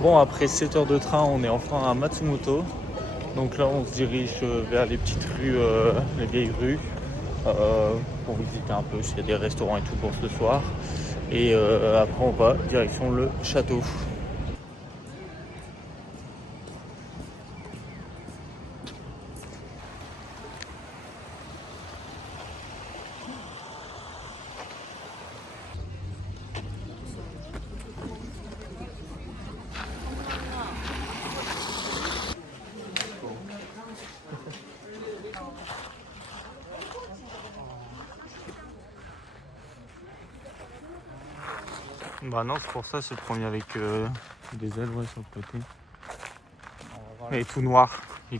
Bon, après 7 heures de train, on est enfin à Matsumoto. Donc là, on se dirige vers les petites rues, les vieilles rues, pour visiter un peu s'il y a des restaurants et tout pour ce soir. Et après, on va direction le château. Bah non, c'est pour ça, c'est le premier avec des ailes ouais, sur le côté. Et tout noir. Ouais,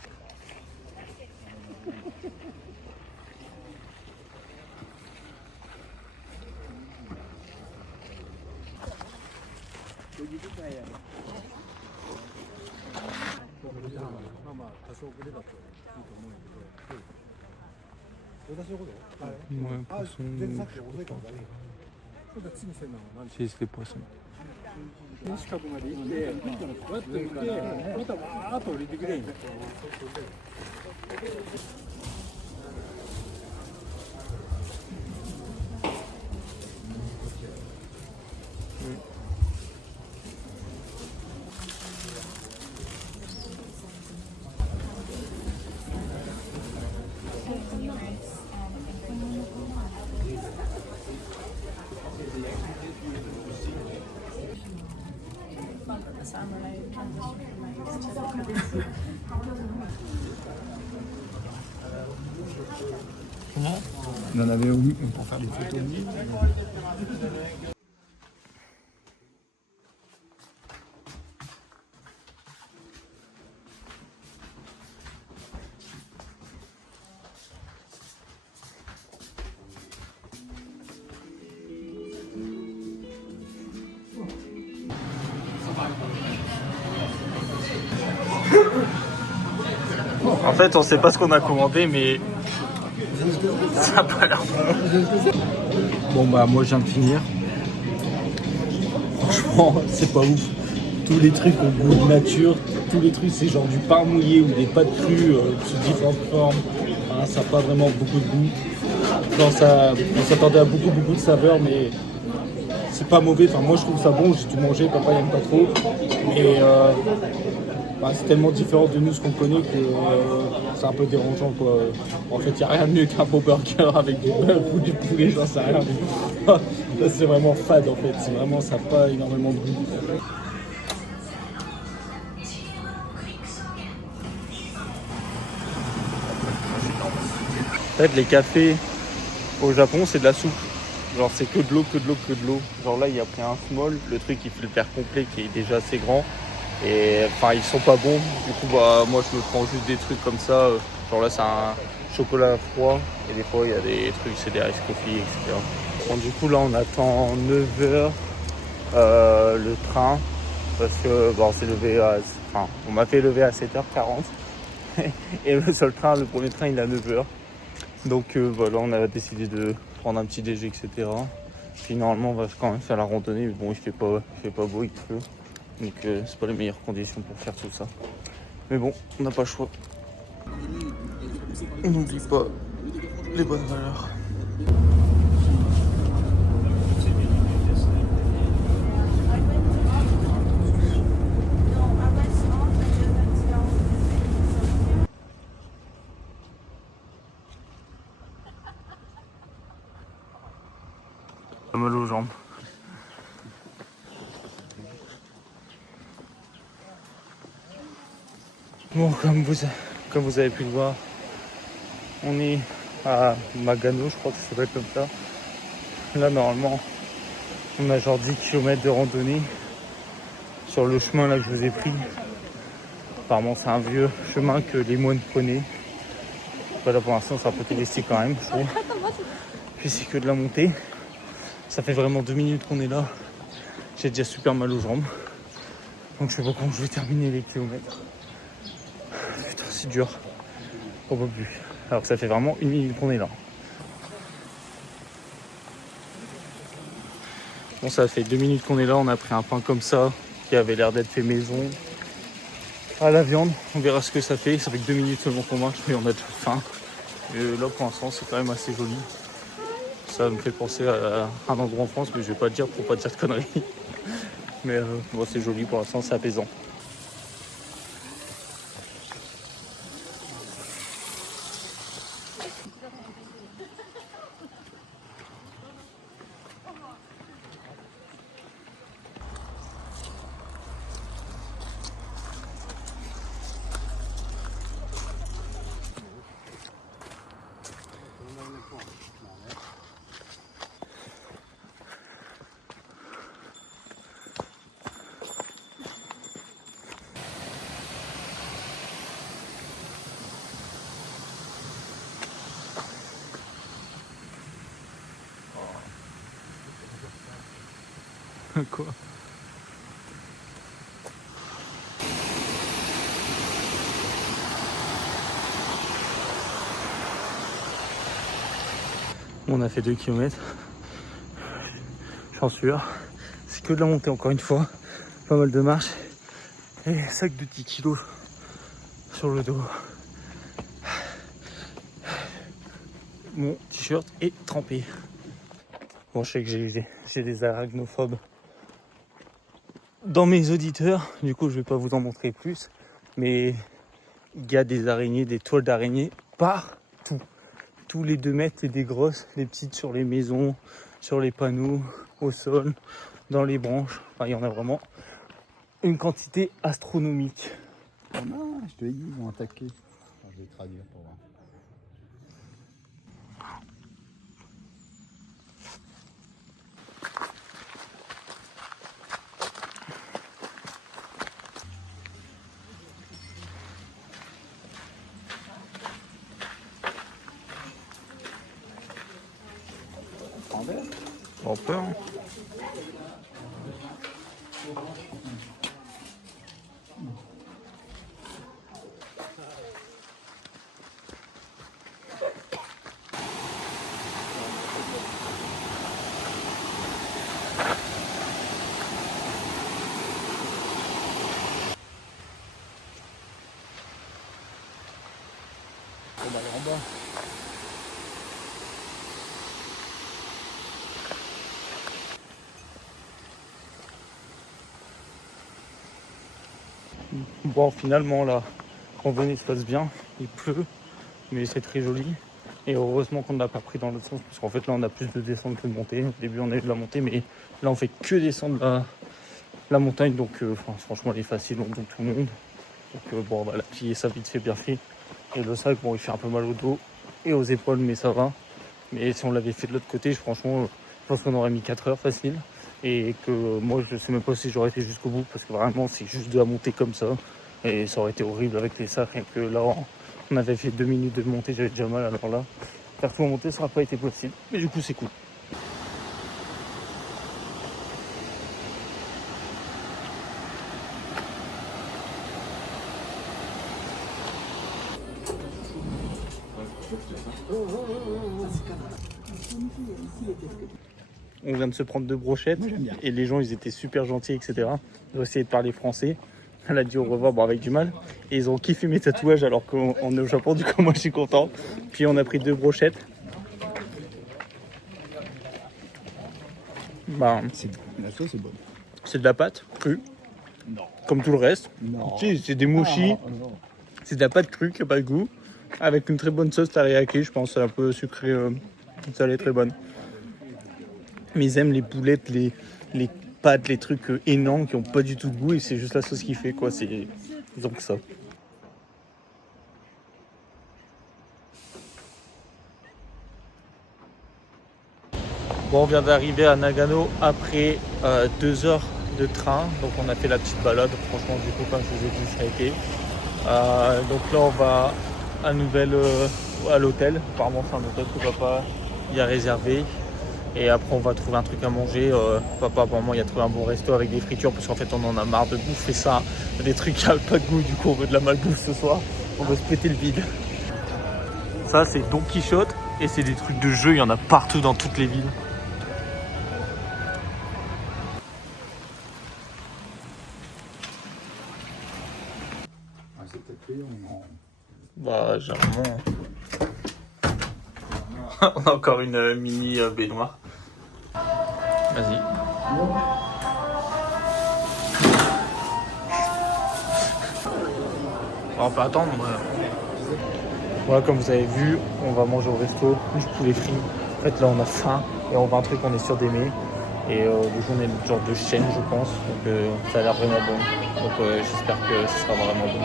poisson, c'est des poissons. 近くまで行って、わっと行って、またわーっと降りてくれんよ。On en avait eu pour faire des photos. En fait, on sait pas ce qu'on a commandé, mais ça a pas l'air bon. Bon bah moi je viens de finir. Franchement c'est pas ouf. Tous les trucs au goût de nature, tous les trucs c'est genre du pain mouillé ou des pâtes crues sous différentes formes. Hein, ça n'a pas vraiment beaucoup de goût. Genre on s'attendait à beaucoup de saveurs mais c'est pas mauvais. Enfin moi je trouve ça bon, j'ai dû manger, papa il aime pas trop. Et c'est tellement différent de nous ce qu'on connaît que c'est un peu dérangeant quoi. En fait il n'y a rien de mieux qu'un beau burger avec du bœuf ou du poulet, j'en sais rien. Là c'est vraiment fade en fait, c'est vraiment ça n'a pas énormément de goût. En fait, les cafés au Japon, c'est de la soupe. Genre, c'est que de l'eau, que de l'eau, que de l'eau. Genre là, il a pris un small, le truc, il fait le verre complet qui est déjà assez grand. Et enfin, ils sont pas bons. Du coup, bah, moi, je me prends juste des trucs comme ça. Genre là, c'est un chocolat froid. Et des fois, il y a des trucs, c'est des ice coffee, etc. Bon, du coup, là, on attend 9h le train. Parce que, bon, c'est levé à... Enfin, on m'a fait lever à 7h40. Et le seul train, le premier train, il est à 9h. Donc voilà, on a décidé de prendre un petit déj, etc. Puis normalement, on va quand même faire la randonnée. Mais bon, il fait pas beau, il pleut. Donc c'est pas les meilleures conditions pour faire tout ça. Mais bon, on n'a pas le choix. On n'oublie pas les bonnes valeurs. Pas mal aux jambes. Bon, comme vous avez pu le voir, on est à Magano, je crois que ça s'appelle comme ça. Là, normalement, on a genre 10 km de randonnée sur le chemin là que je vous ai pris. Apparemment, c'est un vieux chemin que les moines prenaient. Voilà, pour l'instant, c'est un peu touristique quand même, je trouve. Puis c'est que de la montée. Ça fait vraiment 2 minutes qu'on est là. J'ai déjà super mal aux jambes. Donc je sais pas quand je vais terminer les kilomètres. Putain, c'est dur. On peut plus. Alors que ça fait vraiment 1 minute qu'on est là. Bon, ça fait 2 minutes qu'on est là. On a pris un pain comme ça. qui avait l'air d'être fait maison. À la viande, on verra ce que ça fait. Ça fait que 2 minutes seulement qu'on mange, mais on a déjà faim. Et là pour l'instant c'est quand même assez joli. Ça me fait penser à un endroit en France, mais je vais pas dire pour pas dire de conneries. Mais bon, c'est joli pour l'instant, c'est apaisant. Quoi? On a fait 2 km. J'en suis sûr. C'est que de la montée encore une fois. Pas mal de marche. Et sac de 10 kilos sur le dos. Mon t-shirt est trempé. Bon, je sais que j'ai des arachnophobes dans mes auditeurs. Du coup, je vais pas vous en montrer plus. Mais il y a des araignées, des toiles d'araignées partout. Tous les 2 mètres, et des grosses, des petites sur les maisons, sur les panneaux, au sol, dans les branches. Enfin, il y en a vraiment une quantité astronomique. Oh non, je te l'ai dit, ils vont attaquer. Alors, je vais traduire pour voir. On peut, hein. On va aller en bas. Bon, finalement, la randonnée se passe bien. Il pleut, mais c'est très joli. Et heureusement qu'on ne l'a pas pris dans l'autre sens, parce qu'en fait, là, on a plus de descente que de montée. Au début, on a eu de la montée, mais là, on fait que descendre la montagne. Donc, franchement, elle est facile, on tombe tout le monde. Donc, bon, on va la plier ça vite fait, bien fait. Et le sac, bon, il fait un peu mal au dos et aux épaules, mais ça va. Mais si on l'avait fait de l'autre côté, franchement, je pense qu'on aurait mis 4 heures facile. Et que moi, je sais même pas si j'aurais été jusqu'au bout, parce que vraiment, c'est juste de la montée comme ça. Et ça aurait été horrible avec les sacs. Rien que là, on avait fait 2 minutes de montée, j'avais déjà mal. Alors là, faire tout en montée, ça n'aurait pas été possible. Mais du coup, c'est cool. On vient de se prendre 2 brochettes. Moi, j'aime bien. Et les gens, ils étaient super gentils, etc. Ils ont essayé de parler français. Elle a dit au revoir, bon, avec du mal. Et ils ont kiffé mes tatouages alors qu'on est au Japon. Du coup, moi, je suis content. Puis on a pris 2 brochettes. Bah, La sauce est bonne. c'est de la pâte crue, Non. comme tout le reste. Non. Tu sais, c'est des mochis. Ah, non. C'est de la pâte crue qui n'a pas de goût. Avec une très bonne sauce teriyaki, je pense, un peu sucrée, salée, très bonne. Mais ils aiment les boulettes, les pâtes, les trucs énormes qui n'ont pas du tout de goût. Et c'est juste la sauce qui fait, quoi. C'est donc ça. Bon, on vient d'arriver à Nagano après 2 heures de train. Donc on a fait la petite balade. Franchement, du coup, comme je vous ai dit, ça a été. Donc là, on va à à l'hôtel. Apparemment, c'est un hôtel que papa y a réservé. Et après, on va trouver un truc à manger. Papa, apparemment, il a trouvé un bon resto avec des fritures. Parce qu'en fait, on en a marre de bouffer ça. Des trucs qui n'ont pas de goût. Du coup, on veut de la malbouffe ce soir. On veut se péter le vide. Ça, c'est Don Quichotte. Et c'est des trucs de jeu. Il y en a partout dans toutes les villes. c'est peut-être payant. Bah, généralement. On a encore une mini baignoire. Vas-y. On peut attendre. Voilà, comme vous avez vu, on va manger au resto du poulet frit. En fait, là, on a faim et on va un truc qu'on est sûr d'aimer. Et le jour, on est une genre de chaîne, je pense. Donc, ça a l'air vraiment bon. Donc, j'espère que ce sera vraiment bon.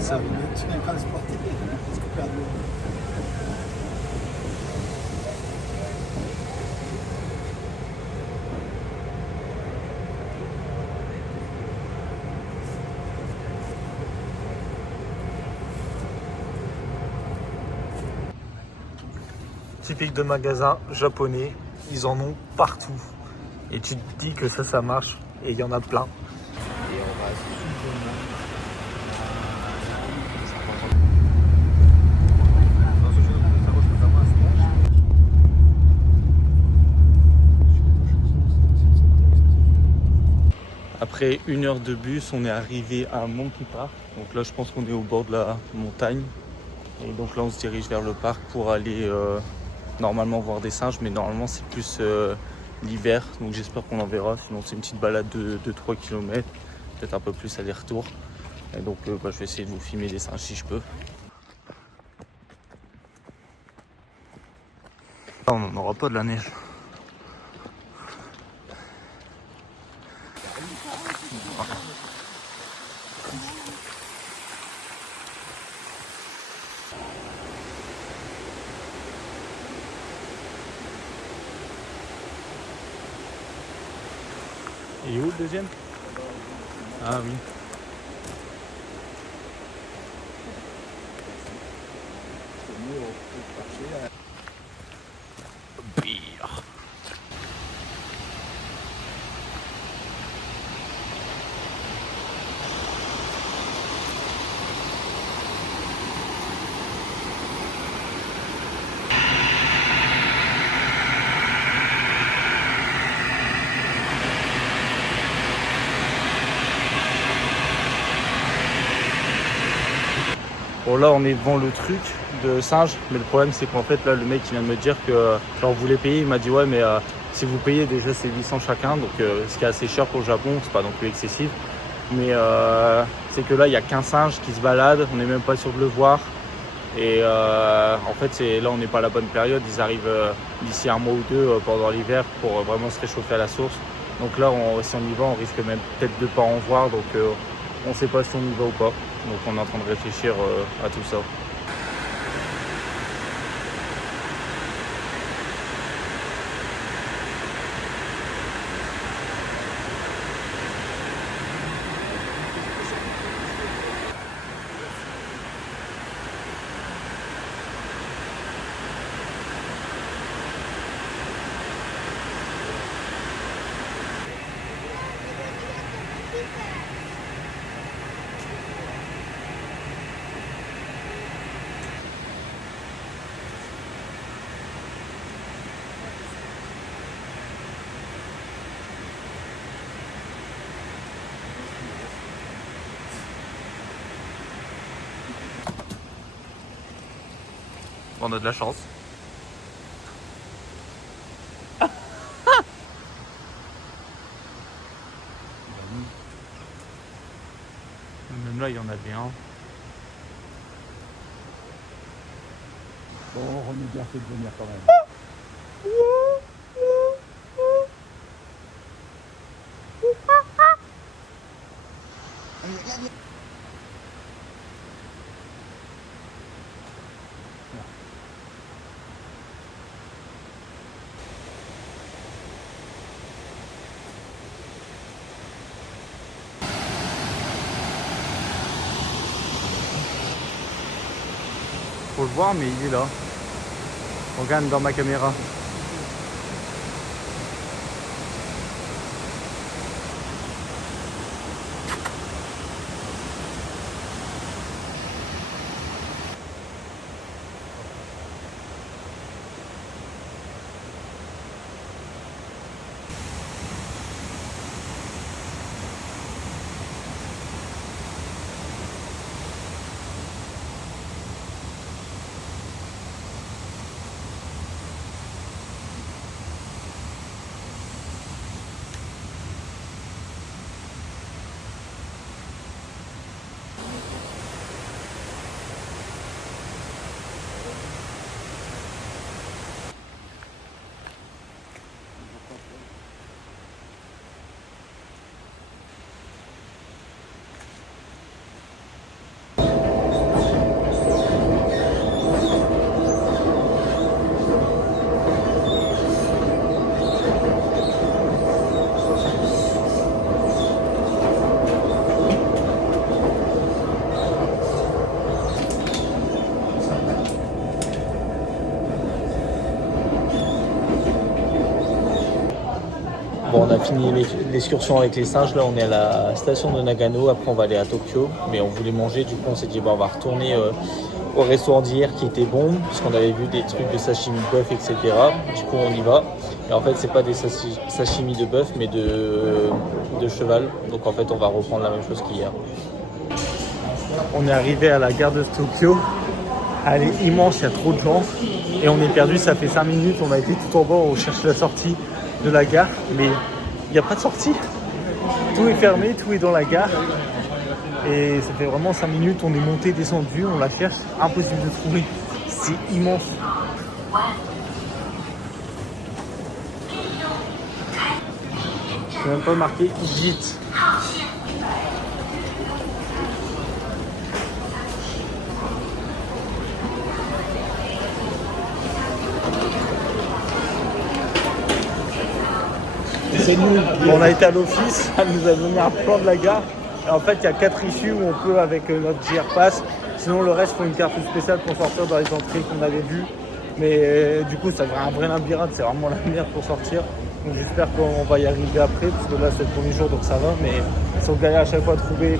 Ça tu n'es pas sportif. Parce que perdre. Typique de magasin japonais, ils en ont partout. Et tu te dis que ça marche, et il y en a plein. Et on va Après 1 heure de bus, on est arrivé à Monkey Park. Donc là, je pense qu'on est au bord de la montagne. Et donc là, on se dirige vers le parc pour aller normalement voir des singes. Mais normalement, c'est plus l'hiver. Donc j'espère qu'on en verra. Sinon, c'est une petite balade de 3 km. Peut-être un peu plus aller-retour. Et donc, je vais essayer de vous filmer des singes si je peux. Là, on n'en aura pas de la neige. Et où le deuxième? Ah oui. Pire. Bon là on est devant le truc de singe, mais le problème c'est qu'en fait là le mec il vient de me dire que genre vous voulez payer, il m'a dit ouais mais si vous payez déjà c'est 800 chacun, donc ce qui est assez cher pour le Japon, c'est pas non plus excessif, mais c'est que là il y a qu'un singe qui se balade, on n'est même pas sûr de le voir, et en fait là on n'est pas à la bonne période, ils arrivent d'ici 1 mois ou 2 pendant l'hiver pour vraiment se réchauffer à la source, donc là si on y va on risque même peut-être de pas en voir, donc on sait pas si on y va ou pas. Donc on est en train de réfléchir à tout ça. On a de la chance. Même là, il y en avait un. Bon, on est bien fait de venir quand même. Faut le voir, mais il est là. Regarde dans ma caméra. Bon, on a fini l'excursion avec les singes. Là, on est à la station de Nagano. Après, on va aller à Tokyo. Mais on voulait manger. Du coup, on s'est dit, bah, on va retourner au restaurant d'hier qui était bon. Puisqu'on avait vu des trucs de sashimi de bœuf, etc. Du coup, on y va. Et en fait, c'est pas des sashimi de bœuf, mais de cheval. Donc, en fait, on va reprendre la même chose qu'hier. On est arrivé à la gare de Tokyo. Elle est immense, il y a trop de gens. Et on est perdu, ça fait 5 minutes. On a été tout en bas, on cherche la sortie de la gare. Mais il n'y a pas de sortie. Tout est fermé, tout est dans la gare. Et ça fait vraiment 5 minutes. On est monté, descendu, on la cherche. Impossible de trouver. C'est immense. C'est même pas marqué vite. On a été à l'office, elle nous a donné un plan de la gare. Et en fait, il y a 4 issues où on peut avec notre JR Pass. Sinon, le reste, faut une carte spéciale pour sortir dans les entrées qu'on avait vues. Mais du coup, ça fait un vrai labyrinthe, c'est vraiment la merde pour sortir. Donc j'espère qu'on va y arriver après, parce que là, c'est le premier jour, donc ça va. Mais si on galère à chaque fois à trouver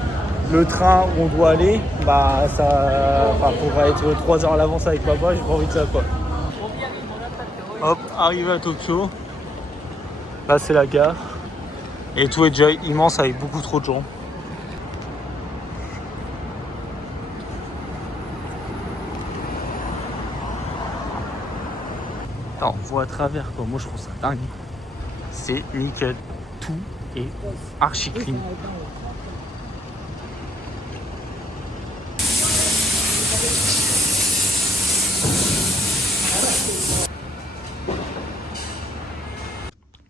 le train où on doit aller, bah ça pourra être 3 heures à l'avance avec papa, j'ai pas envie de ça, quoi. Hop, arrivé à Tokyo. Là, c'est la gare. Et tout est déjà immense avec beaucoup trop de gens. Alors, on voit à travers, quoi. Moi, je trouve ça dingue. C'est nickel. Tout est archi clean.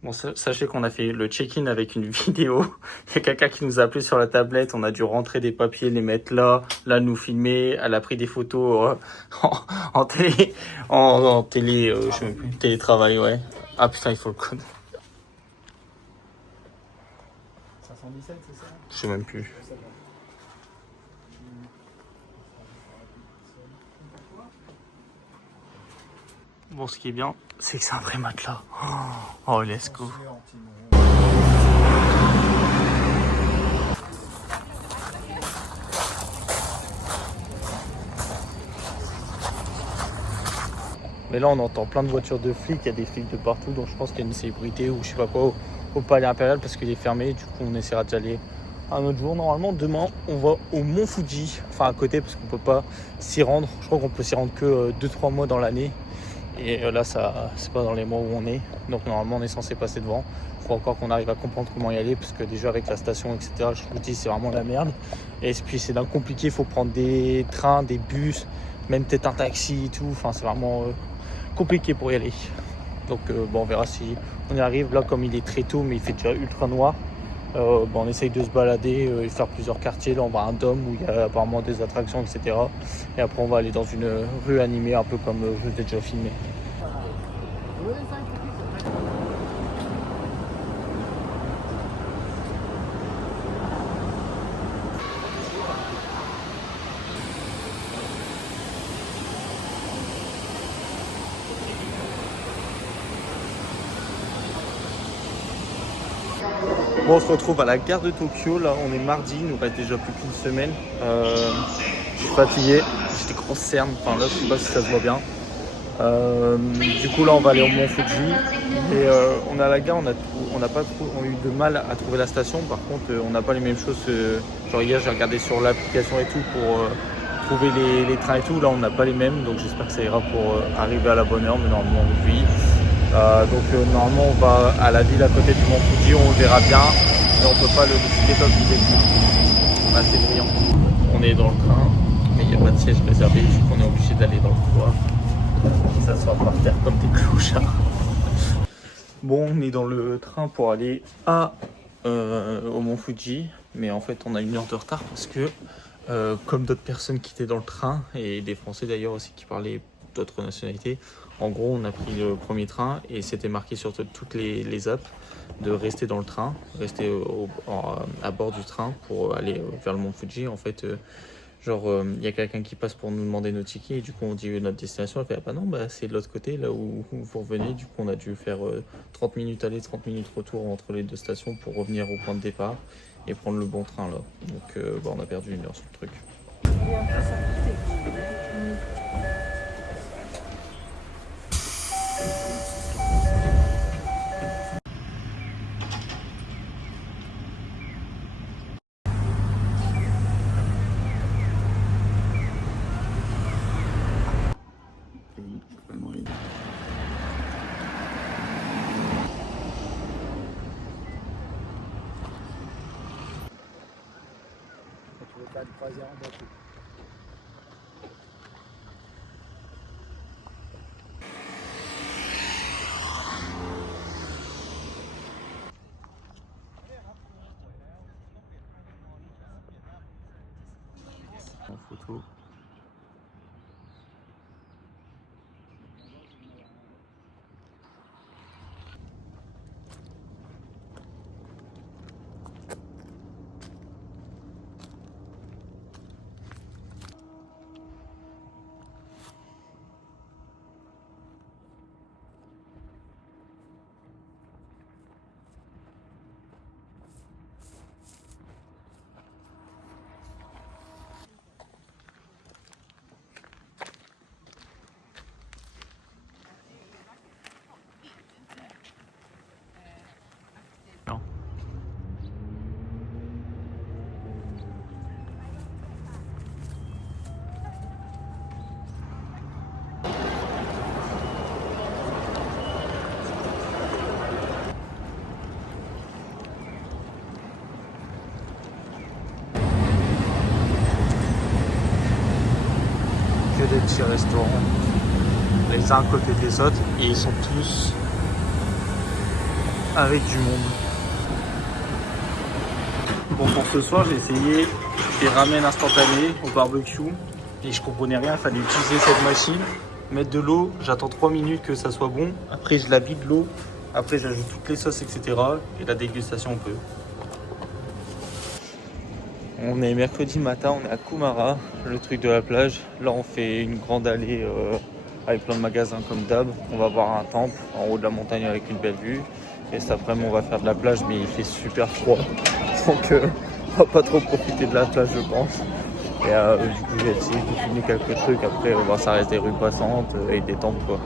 Bon, sachez qu'on a fait le check-in avec une vidéo. Il y a quelqu'un qui nous a appelé sur la tablette. On a dû rentrer des papiers, les mettre là. Là, nous filmer. Elle a pris des photos en télé. En télé, je sais même plus. Télétravail, ouais. Ah putain, il faut le code. 517, c'est ça? Je sais même plus. Bon, ce qui est bien, c'est que c'est un vrai matelas. Oh, let's go. Mais là, on entend plein de voitures de flics. Il y a des flics de partout. Donc, je pense qu'il y a une célébrité ou je sais pas quoi au Palais Impérial parce qu'il est fermé. Du coup, on essaiera d'y aller un autre jour. Normalement, demain, on va au Mont Fuji. Enfin, à côté parce qu'on peut pas s'y rendre. Je crois qu'on peut s'y rendre que 2-3 mois dans l'année. Et là, ça, c'est pas dans les mois où on est. Donc, normalement, on est censé passer devant. Il faut encore qu'on arrive à comprendre comment y aller. Parce que déjà, avec la station, etc., je vous dis, c'est vraiment la merde. Et puis, c'est d'un compliqué. Il faut prendre des trains, des bus, même peut-être un taxi et tout. Enfin, c'est vraiment compliqué pour y aller. Donc, bon, on verra si on y arrive. Là, comme il est très tôt, mais il fait déjà ultra noir. Bon, on essaye de se balader et faire plusieurs quartiers. Là, on va à un dôme où il y a apparemment des attractions, etc. Et après, on va aller dans une rue animée, un peu comme je l'ai déjà filmé. Bon, on se retrouve à la gare de Tokyo. Là, on est mardi, il nous reste déjà plus qu'une semaine. Je suis fatigué, j'ai des grosses cernes. Enfin, là, je sais pas si ça se voit bien. Du coup, là, on va aller au Mont Fuji. Et on est à la gare, on n'a pas eu de mal à trouver la station. Par contre, on n'a pas les mêmes choses. Genre, hier, j'ai regardé sur l'application et tout pour trouver les trains et tout. Là, on n'a pas les mêmes. Donc, j'espère que ça ira pour arriver à la bonne heure. Mais normalement, oui. Normalement on va à la ville à côté du Mont Fuji, on le verra bien, mais on peut pas le visiter comme je vous ai dit. Assez brillant. On est dans le train, mais il n'y a pas de siège réservé, du coup on est obligé d'aller dans le couloir. Ça se va par terre comme des clochards. Bon, on est dans le train pour aller au Mont Fuji, mais en fait on a 1 heure de retard parce que comme d'autres personnes qui étaient dans le train, et des Français d'ailleurs aussi qui parlaient d'autres nationalités, en gros, on a pris le premier train et c'était marqué sur toutes les apps de rester dans le train, rester à bord du train pour aller vers le Mont Fuji. En fait, Genre, il y a quelqu'un qui passe pour nous demander nos tickets et du coup on dit notre destination. Elle fait ah bah non, bah c'est de l'autre côté, là où vous revenez. Du coup on a dû faire 30 minutes aller, 30 minutes retour entre les deux stations pour revenir au point de départ et prendre le bon train là. Donc bah, on a perdu 1 heure sur le truc. Tu veux faire une croisière en bateau. En photo. Que des petits restaurants les uns à côté des autres et ils sont tous avec du monde. Bon, pour ce soir j'ai essayé des ramen instantanés au barbecue et je comprenais rien, il fallait utiliser cette machine, mettre de l'eau, j'attends 3 minutes que ça soit bon, après je la vide l'eau, après j'ajoute toutes les sauces etc. et la dégustation on peut. On est mercredi matin, on est à Kumara, le truc de la plage. Là on fait une grande allée avec plein de magasins comme d'hab. On va voir un temple en haut de la montagne avec une belle vue. Et cet après-midi on va faire de la plage mais il fait super froid. Donc on va pas trop profiter de la plage je pense. Et du coup j'ai essayé de filmer quelques trucs. Après ça reste des rues passantes et des temples quoi.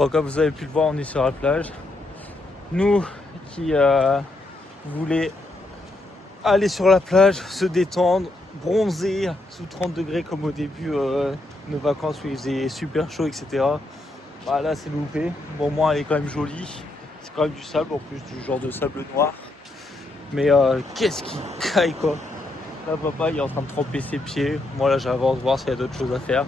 Bon, comme vous avez pu le voir, on est sur la plage. Nous qui voulons aller sur la plage, se détendre, bronzer sous 30 degrés comme au début de nos vacances où il faisait super chaud, etc. Bah, là, c'est loupé. Bon, au moins, elle est quand même jolie. C'est quand même du sable, en plus du genre de sable noir. Mais qu'est-ce qui caille, quoi. Là, papa, il est en train de tremper ses pieds. Moi, là, j'avance voir s'il y a d'autres choses à faire.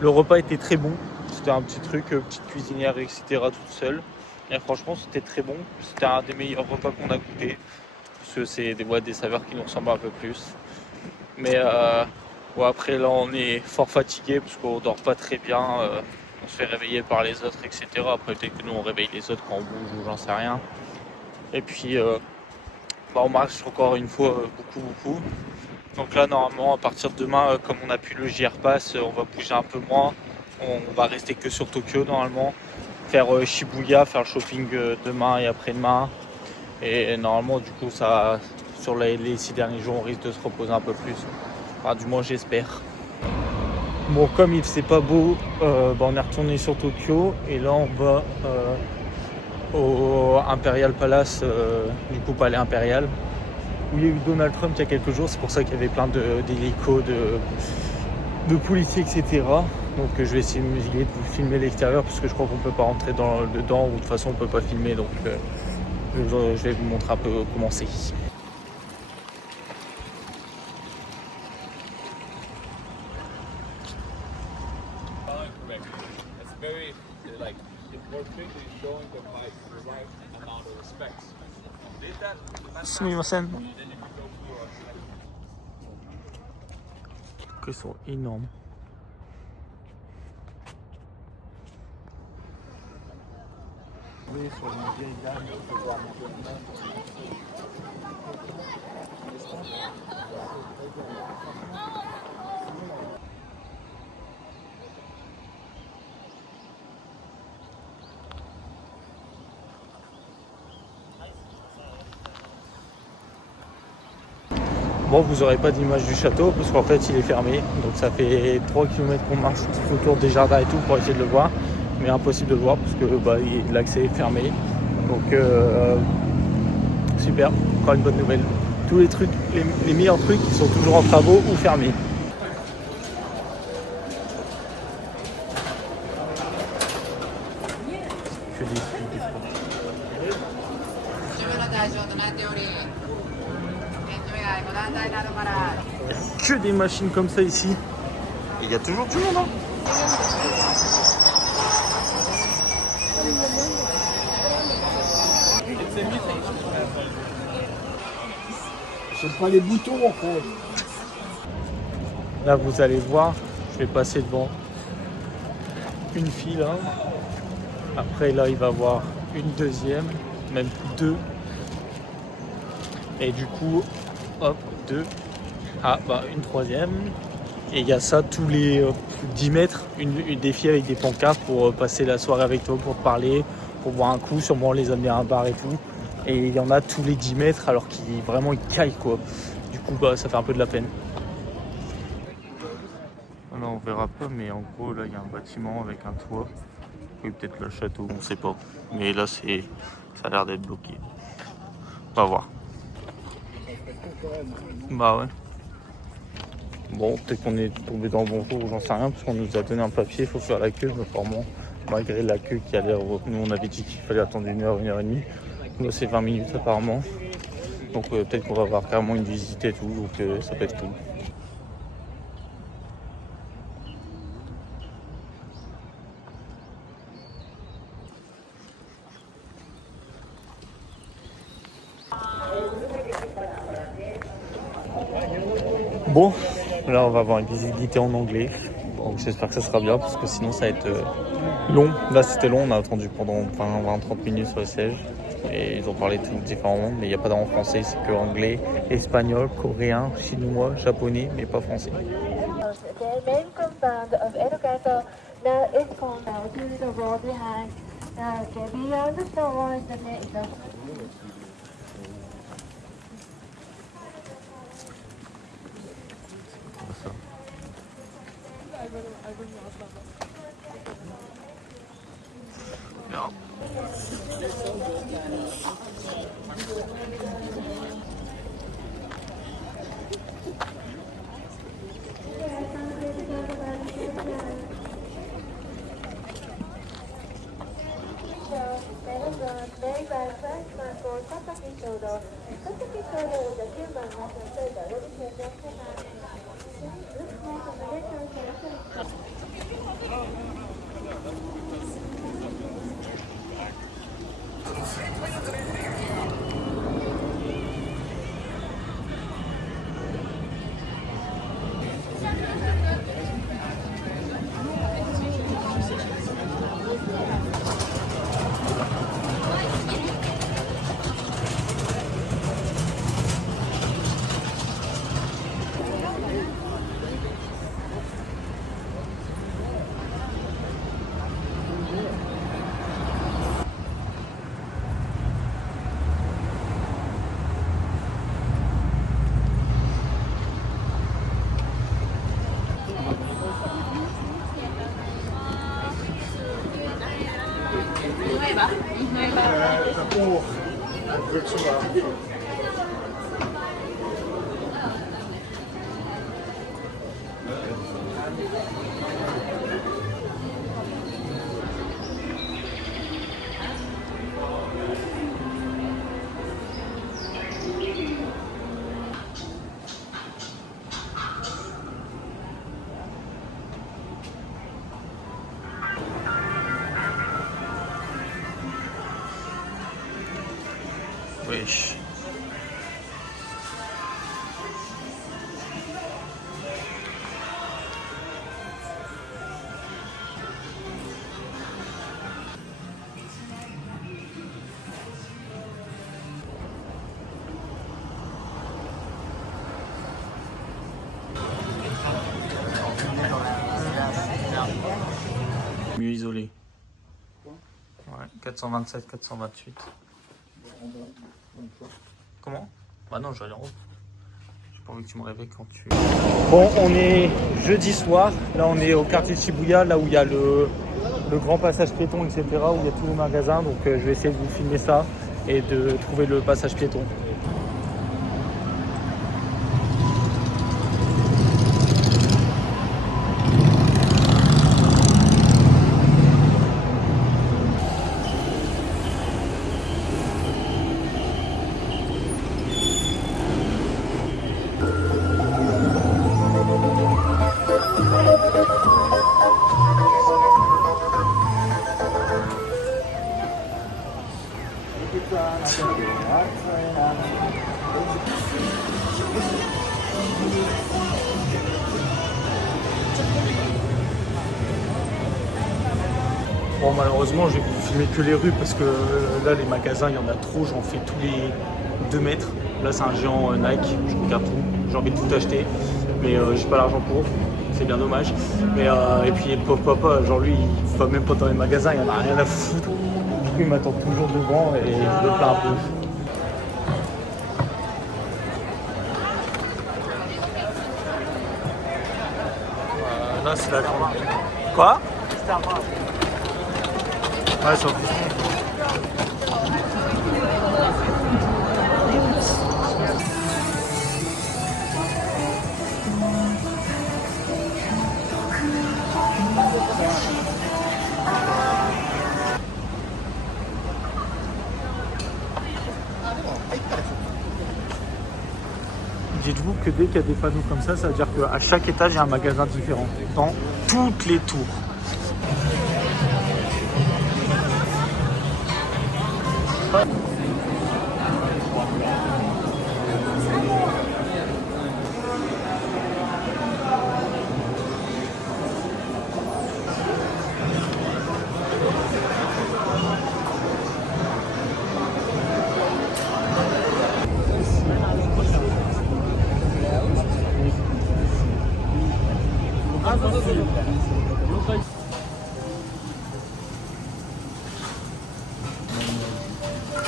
Le repas était très bon. C'était un petit truc, petite cuisinière, etc. toute seule. Et franchement, c'était très bon. C'était un des meilleurs repas qu'on a goûté. Parce que c'est des saveurs qui nous ressemblent un peu plus. Mais bon, après, là, on est fort fatigué parce qu'on dort pas très bien. On se fait réveiller par les autres, etc. Après, peut-être que nous, on réveille les autres quand on bouge ou j'en sais rien. Et puis, bah, on marche encore une fois beaucoup. Donc là, normalement, à partir de demain, comme on a pu le JR Pass, on va bouger un peu moins. On va rester que sur Tokyo, normalement. Faire Shibuya, faire le shopping demain et après-demain. Et normalement, du coup, ça, sur les 6 derniers jours, on risque de se reposer un peu plus. Enfin, du moins, j'espère. Bon, comme il faisait pas beau, bah, on est retourné sur Tokyo. Et là, on va au Imperial Palace, du coup, palais impérial, où il y a eu Donald Trump il y a quelques jours. C'est pour ça qu'il y avait plein d'hélicos, de policiers, etc. Donc je vais essayer de vous filmer l'extérieur parce que je crois qu'on peut pas rentrer dedans ou de toute façon on peut pas filmer, donc je vais vous montrer un peu comment c'est. Ils sont énormes. Sur une vieille dame qui peut voir monter le monde. Bon, vous n'aurez pas d'image du château parce qu'en fait il est fermé, donc ça fait 3 km qu'on marche tout autour des jardins et tout pour essayer de le voir, mais impossible de le voir parce que bah, l'accès est fermé. Donc super, encore une bonne nouvelle. Tous les trucs, les meilleurs trucs, ils sont toujours en travaux ou fermés. Que des que des machines comme ça ici. Et il y a toujours du monde, hein. J'aime pas les boutons en fait. Là vous allez voir, je vais passer devant une file là. Après là il va y avoir une deuxième, même deux. Et du coup, hop, deux. Ah bah une troisième. Et il y a ça tous les 10 mètres, des filles avec des pancartes pour passer la soirée avec toi, pour te parler, pour boire un coup, sûrement les amener à un bar et tout. Et il y en a tous les 10 mètres alors qu'ils vraiment ils caillent quoi. Du coup bah ça fait un peu de la peine. Là on verra pas, mais en gros là il y a un bâtiment avec un toit. Oui, peut-être le château, on sait pas. Mais là ça a l'air d'être bloqué. On va voir. Bah ouais. Bon, peut-être qu'on est tombé dans le bon jour, j'en sais rien, parce qu'on nous a donné un papier, il faut faire la queue, mais apparemment, malgré la queue qui a l'air... Nous, on avait dit qu'il fallait attendre 1 heure, 1 heure et demie. Nous, c'est 20 minutes apparemment. Donc peut-être qu'on va avoir carrément une visite et tout, donc ça peut être cool. Bon, là on va avoir une visite guidée en anglais. Donc j'espère que ça sera bien parce que sinon ça va être long. Là c'était long, on a attendu pendant 20-30 minutes sur le siège. Et ils ont parlé de tout différemment, mais il n'y a pas d'anglais français, c'est que anglais, espagnol, coréen, chinois, japonais, mais pas français. Wesh. Mieux isolé. Ouais, 427, 428. Comment? Bah non, je vais aller en haut. J'ai pas envie que tu me réveilles quand tu... Bon, on est jeudi soir. Là, on est au quartier de Shibuya, là où il y a le grand passage piéton, etc. Où il y a tous les magasins. Donc, je vais essayer de vous filmer ça et de trouver le passage piéton. Bon, malheureusement, je vais vous filmer que les rues parce que là, les magasins, il y en a trop. J'en fais tous les 2 mètres. Là, c'est un géant Nike. Je regarde tout. J'ai envie de tout acheter, mais j'ai pas l'argent pour. C'est bien dommage. Mais et puis, le pauvre papa, genre lui, il va même pas dans les magasins. Il en a rien à foutre. Du coup, il m'attend toujours devant et je le plains un peu. Là, c'est la grande. Quoi? Ouais, ça Dites-vous que dès qu'il y a des panneaux comme ça veut dire qu'à chaque étage, il y a un magasin différent, dans toutes les tours.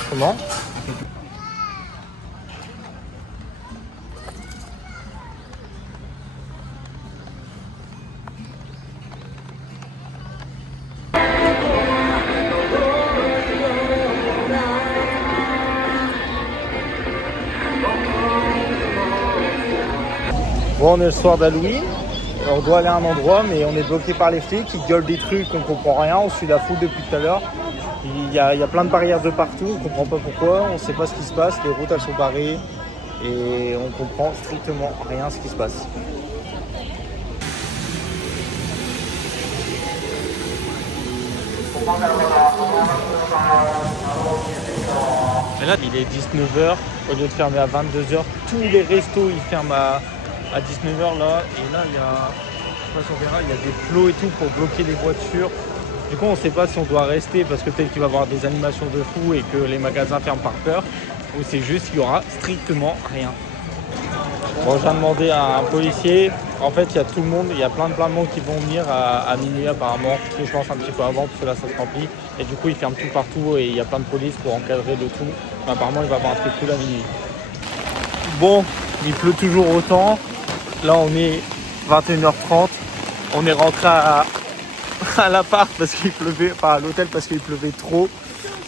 Comment? Bon, on est le soir d'Halloween. On doit aller à un endroit, mais on est bloqué par les flics, ils gueulent des trucs, on comprend rien, on suit la foule depuis tout à l'heure. Il y a plein de barrières de partout, on comprend pas pourquoi, on sait pas ce qui se passe, les routes elles sont barrées et on comprend strictement rien ce qui se passe. Et là, il est 19h, au lieu de fermer à 22h, tous les restos ils ferment à 19h là. Et là, il y a, je sais pas si on verra, il y a des flots et tout pour bloquer les voitures. Du coup, on ne sait pas si on doit rester parce que peut-être qu'il va y avoir des animations de fou et que les magasins ferment par peur, ou c'est juste qu'il y aura strictement rien. Bon, j'ai demandé à un policier. En fait, il y a tout le monde, il y a plein de monde qui vont venir à minuit apparemment, je pense un petit peu avant parce que là ça se remplit. Et du coup, ils ferment tout partout et il y a plein de police pour encadrer le tout. Mais apparemment, il va y avoir un truc cool à minuit. Bon, il pleut toujours autant. Là, on est 21h30. On est rentré à l'appart parce qu'il pleuvait, enfin à l'hôtel parce qu'il pleuvait trop.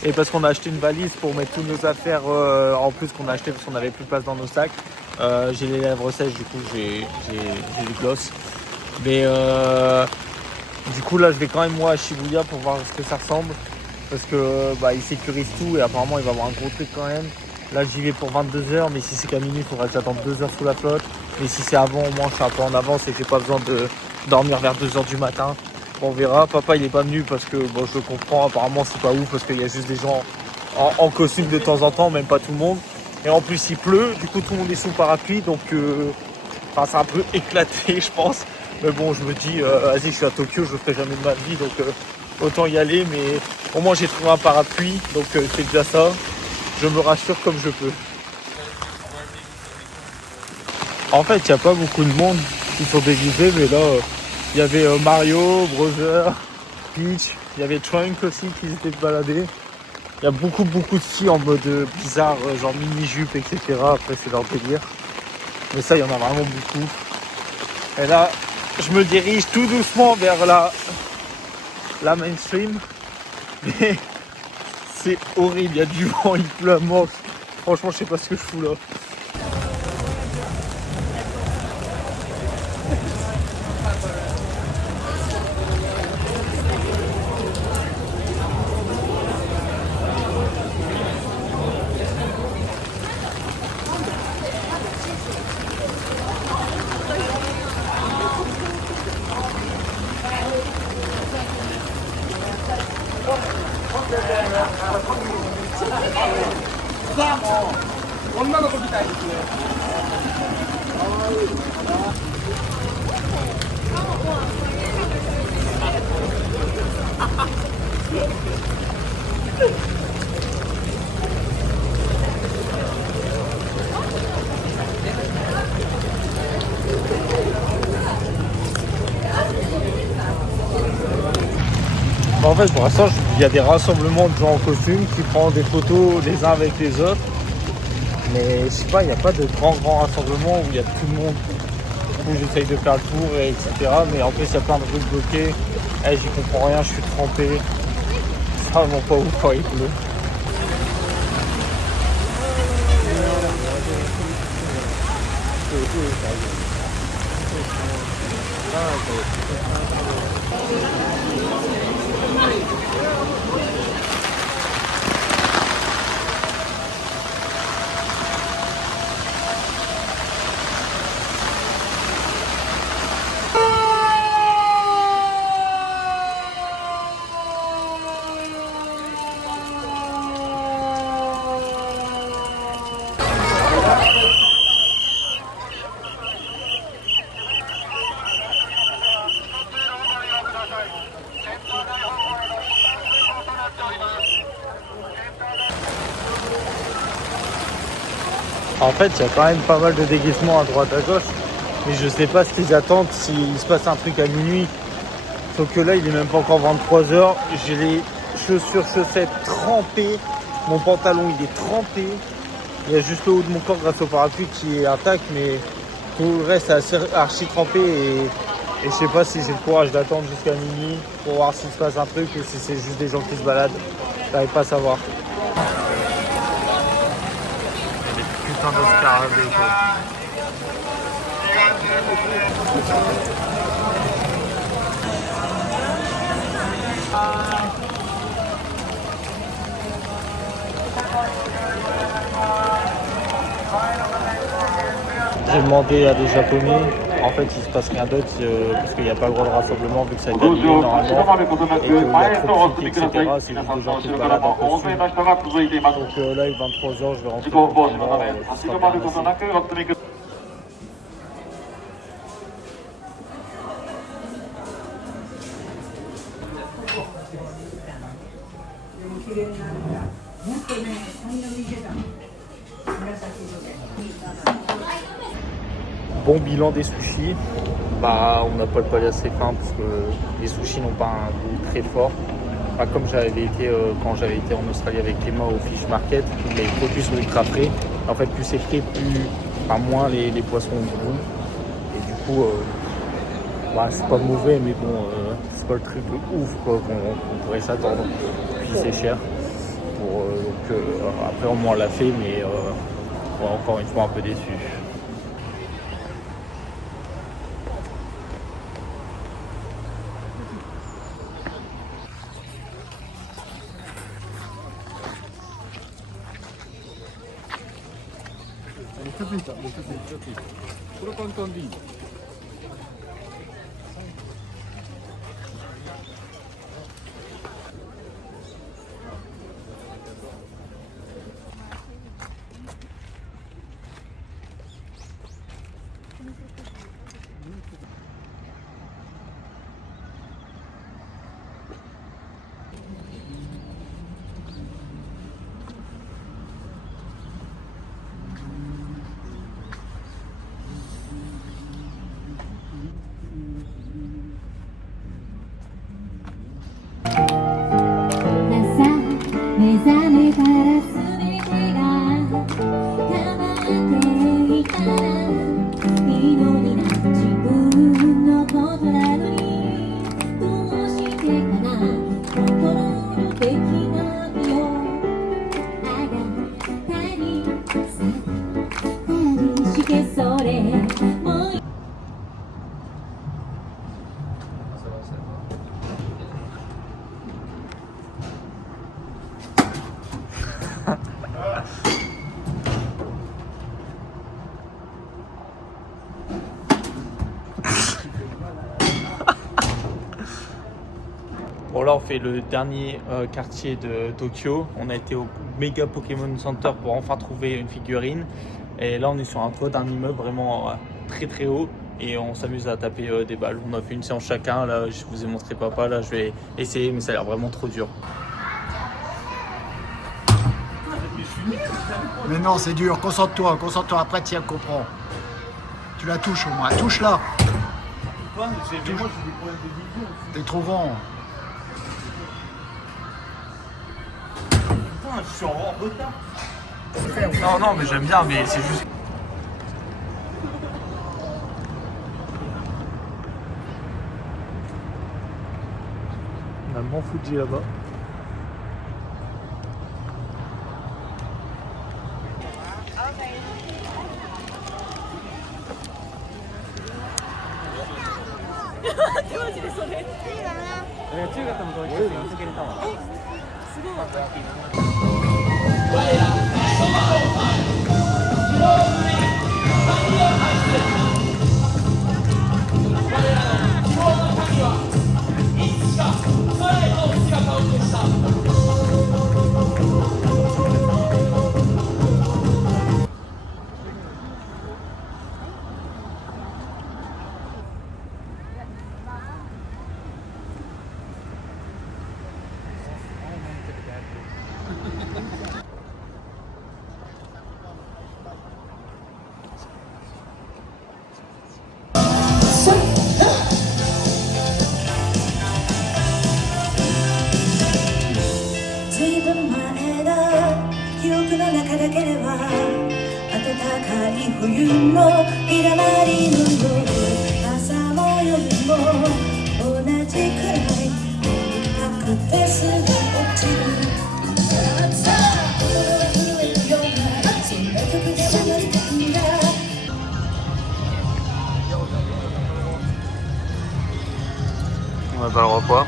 Et parce qu'on a acheté une valise pour mettre toutes nos affaires en plus qu'on a acheté parce qu'on n'avait plus de place dans nos sacs. J'ai les lèvres sèches, du coup j'ai du gloss. Mais du coup là je vais quand même moi à Shibuya pour voir ce que ça ressemble. Parce que ils sécurisent tout et apparemment il va y avoir un gros truc quand même. Là j'y vais pour 22h, mais si c'est qu'à minuit il faudra que j'attende 2 heures sous la flotte. Mais si c'est avant au moins je suis un peu en avance et que j'ai pas besoin de dormir vers 2h du matin. On verra. Papa il est pas venu parce que bon je le comprends, apparemment c'est pas ouf parce qu'il y a juste des gens en costume de temps en temps, même pas tout le monde. Et en plus il pleut, du coup tout le monde est sous parapluie, donc c'est un peu éclaté je pense. Mais bon je me dis, vas-y je suis à Tokyo, je le ferai jamais de ma vie, donc autant y aller. Mais au moins j'ai trouvé un parapluie, donc c'est déjà ça. Je me rassure comme je peux. En fait il n'y a pas beaucoup de monde qui sont déguisés, mais là il y avait Mario, Brother, Peach, il y avait Trunk aussi qui s'était baladés. Il y a beaucoup de filles en mode bizarre, genre mini-jupe, etc. Après, c'est leur délire. Mais ça, il y en a vraiment beaucoup. Et là, je me dirige tout doucement vers la mainstream. Mais c'est horrible, il y a du vent, il pleut à mort. Franchement, je sais pas ce que je fous là. En fait, pour l'instant, il y a des rassemblements de gens en costume qui prennent des photos les uns avec les autres. Mais je sais pas, il n'y a pas de grands rassemblements où il y a tout le monde. Du coup, j'essaye de faire le tour, etc. Mais en plus, il y a plein de routes bloquées. J'y comprends rien, je suis trempé. C'est vraiment pas ouf quand il pleut. En fait, il y a quand même pas mal de déguisements à droite à gauche, mais je sais pas ce qu'ils attendent s'il se passe un truc à minuit. Sauf que là, il est même pas encore 23h. J'ai les chaussures, chaussettes trempées. Mon pantalon, il est trempé. Il y a juste le haut de mon corps grâce au parapluie qui est intact, mais tout le reste est assez archi trempé et je sais pas si j'ai le courage d'attendre jusqu'à minuit pour voir s'il se passe un truc ou si c'est juste des gens qui se baladent. J'arrive pas à savoir. Putain de scarabée quoi. J'ai demandé à des Japonais, en fait il se passe rien d'autre parce qu'il n'y a pas le droit de rassemblement vu que ça a été annulé normalement et qu'il y a trop de flics, etc. C'est juste des gens qui se baladent en costume. Donc là il est 23h, je vais rentrer tranquillement, ce sera bien passé. Bon bilan des sushis, bah on n'a pas le palais assez fin parce que les sushis n'ont pas un goût très fort. Pas comme j'avais été quand j'avais été en Australie avec Emma au Fish Market, où les produits sont ultra frais. En fait plus c'est frais, moins les poissons ont du goût. Et du coup c'est pas mauvais mais bon c'est pas le truc de ouf qu'on pourrait s'attendre. Puis c'est cher. Après au moins on l'a fait mais encore une fois un peu déçu. Bon là on fait le dernier quartier de Tokyo. On a été au Mega Pokémon Center pour enfin trouver une figurine. Et là on est sur un toit d'un immeuble vraiment très très haut. Et on s'amuse à taper des balles. On a fait une séance chacun. Là je vous ai montré papa. Là je vais essayer mais ça a l'air vraiment trop dur. Mais non, c'est dur. Concentre-toi, après tiens, comprends. Tu la touches au moins, touche-la. T'es trop grand. Putain, je suis en retard. Non, mais j'aime bien, mais c'est juste. On a le Mont Fuji là-bas. On n'a pas le repas.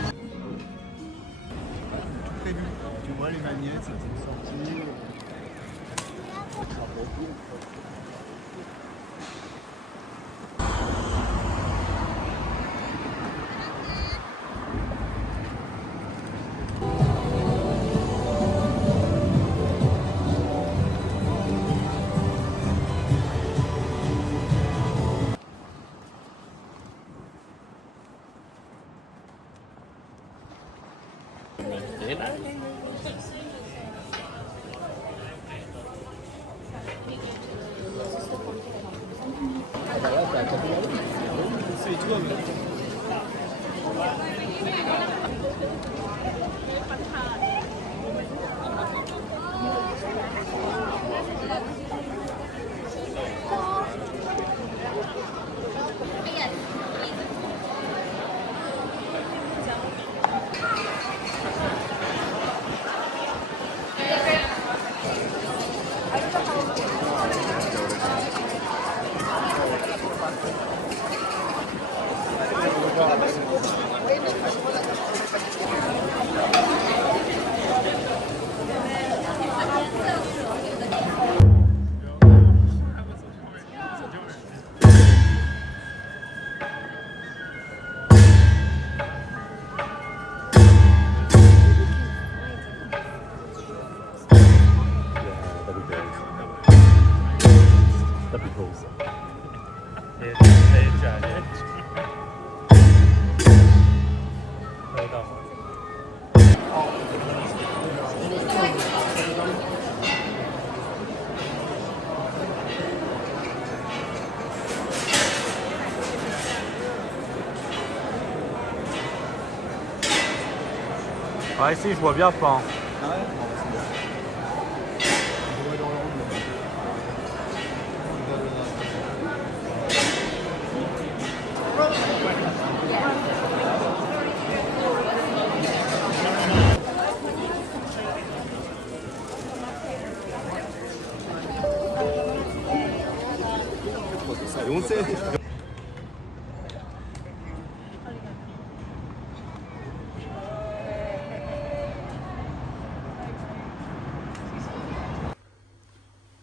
Ouais, si, je vois bien pas.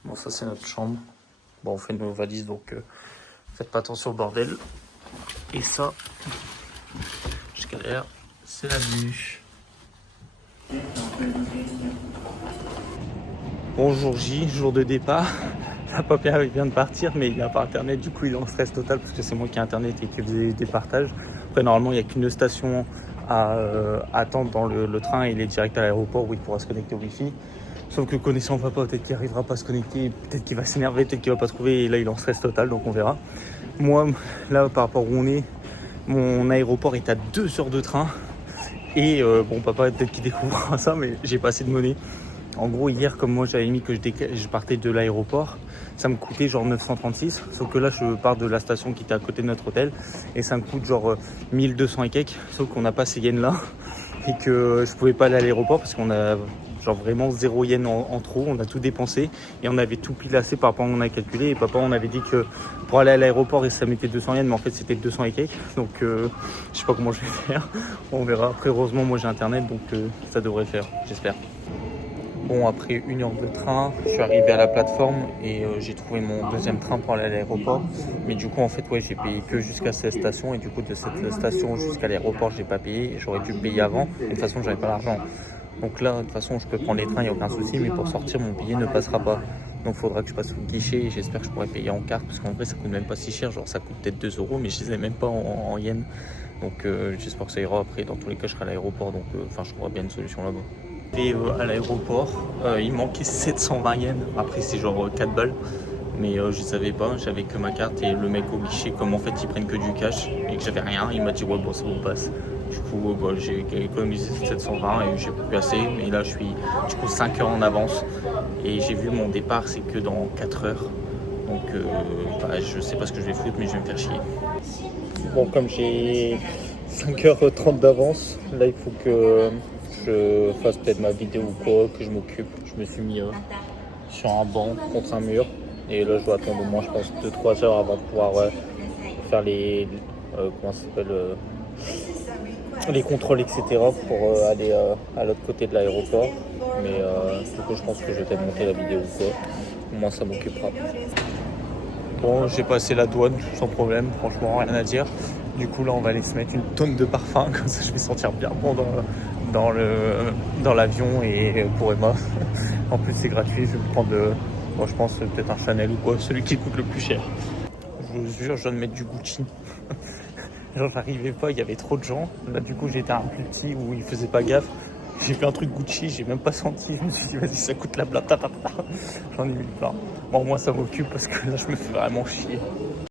Bon, ça c'est notre chambre. Bon, on fait nos valises, donc faites pas attention au bordel. Et ça, jusqu'à l'air, c'est la vue. Bon, jour J, jour de départ. La paupière vient de partir, mais il n'a pas internet, du coup il est en stress total parce que c'est moi qui ai internet et qui faisais des partages. Après, normalement, il n'y a qu'une station à attendre dans le train et il est direct à l'aéroport où il pourra se connecter au Wi-Fi. Sauf que connaissant papa, peut-être qu'il n'arrivera pas à se connecter, peut-être qu'il va s'énerver, peut-être qu'il va pas trouver, et là il est en stress total, donc on verra. Moi, là, par rapport où on est, mon aéroport est à 2 heures de train. Et bon, papa, peut-être qu'il découvrira ça, mais j'ai pas assez de monnaie. En gros, hier, comme moi j'avais mis que je partais de l'aéroport, ça me coûtait genre 936. Sauf que là, je pars de la station qui était à côté de notre hôtel et ça me coûte genre 1200 et quelques. Sauf qu'on n'a pas ces yens là et que je pouvais pas aller à l'aéroport parce qu'on a genre vraiment 0 yens en trop. On a tout dépensé et on avait tout pilassé par rapport à ce qu'on a calculé. Et papa, on avait dit que pour aller à l'aéroport, ça mettait 200 yens, mais en fait c'était 200 et quelques. Donc je sais pas comment je vais faire. On verra. Après, heureusement, moi j'ai internet, donc ça devrait faire, j'espère. Bon, après 1 heure de train, je suis arrivé à la plateforme et j'ai trouvé mon deuxième train pour aller à l'aéroport. Mais du coup, en fait, ouais, j'ai payé que jusqu'à cette station. Et du coup, de cette station jusqu'à l'aéroport, j'ai pas payé. J'aurais dû payer avant. Et de toute façon, j'avais pas l'argent. Donc là, de toute façon, je peux prendre les trains, il n'y a aucun souci. Mais pour sortir, mon billet ne passera pas. Donc il faudra que je passe au guichet et j'espère que je pourrai payer en carte. Parce qu'en vrai, ça coûte même pas si cher. Genre, ça coûte peut-être 2 €, mais je les ai même pas en yens. Donc j'espère que ça ira. Après, dans tous les cas, je serai à l'aéroport. Donc je trouverai bien une solution là-bas. Et à l'aéroport, il manquait 720 yens. Après, c'est genre 4 balles. Mais je savais pas, j'avais que ma carte. Et le mec au guichet, comme en fait ils prennent que du cash et que j'avais rien, il m'a dit ouais, bon, ça vous passe. Du coup, j'ai économisé 720 et j'ai plus assez. Mais là, je suis du coup 5 heures en avance. Et j'ai vu mon départ, c'est que dans 4 heures. Donc, je sais pas ce que je vais foutre, mais je vais me faire chier. Bon, comme j'ai 5h30 d'avance, là, il faut que je fasse peut-être ma vidéo ou quoi, que je m'occupe. Je me suis mis sur un banc contre un mur et là je dois attendre au moins je pense 2-3 heures avant de pouvoir faire les comment ça s'appelle les contrôles etc pour aller à l'autre côté de l'aéroport. Mais du coup je pense que je vais peut-être monter la vidéo ou quoi, au moins ça m'occupera. Bon, j'ai passé la douane sans problème, franchement rien à dire. Du coup là on va aller se mettre une tonne de parfum, comme ça je vais sentir bien bon dans l'avion et pour Emma. En plus c'est gratuit, je vais me prendre je pense peut-être un Chanel ou quoi, celui qui coûte le plus cher. Je vous jure, je viens de mettre du Gucci. Genre j'arrivais pas, il y avait trop de gens. Là du coup j'étais un plus petit où il faisait pas gaffe. J'ai fait un truc Gucci, j'ai même pas senti. Je me suis dit vas-y ça coûte la blata. J'en ai mis plein. Bon moi ça m'occupe parce que là je me fais vraiment chier.